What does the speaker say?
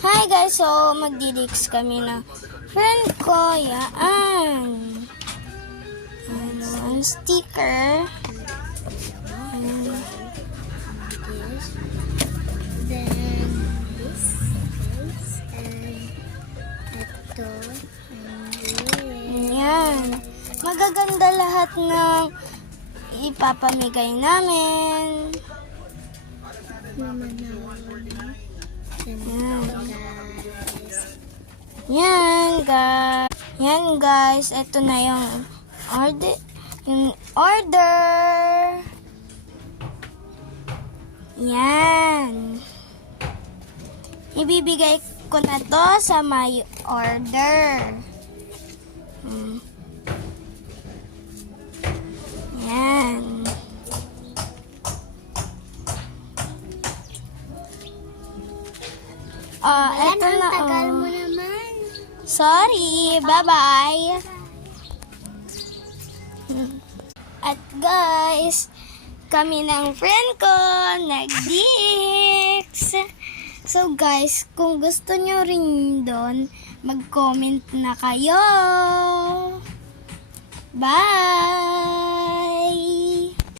Hi guys, so magdidix kami ng friend ko. Yan. Ano, ang sticker. Then this and ito. Yan. Magaganda lahat ng ipapamigay namin. Yan guys, ito na yung order. Yan. Ibibigay ko na to sa my order. Yan. Ito na. Tagal mo naman. Sorry. Bye-bye. At guys, kami ng friend ko nag-dix. So guys, kung gusto nyo rin doon, mag-comment na kayo. Bye!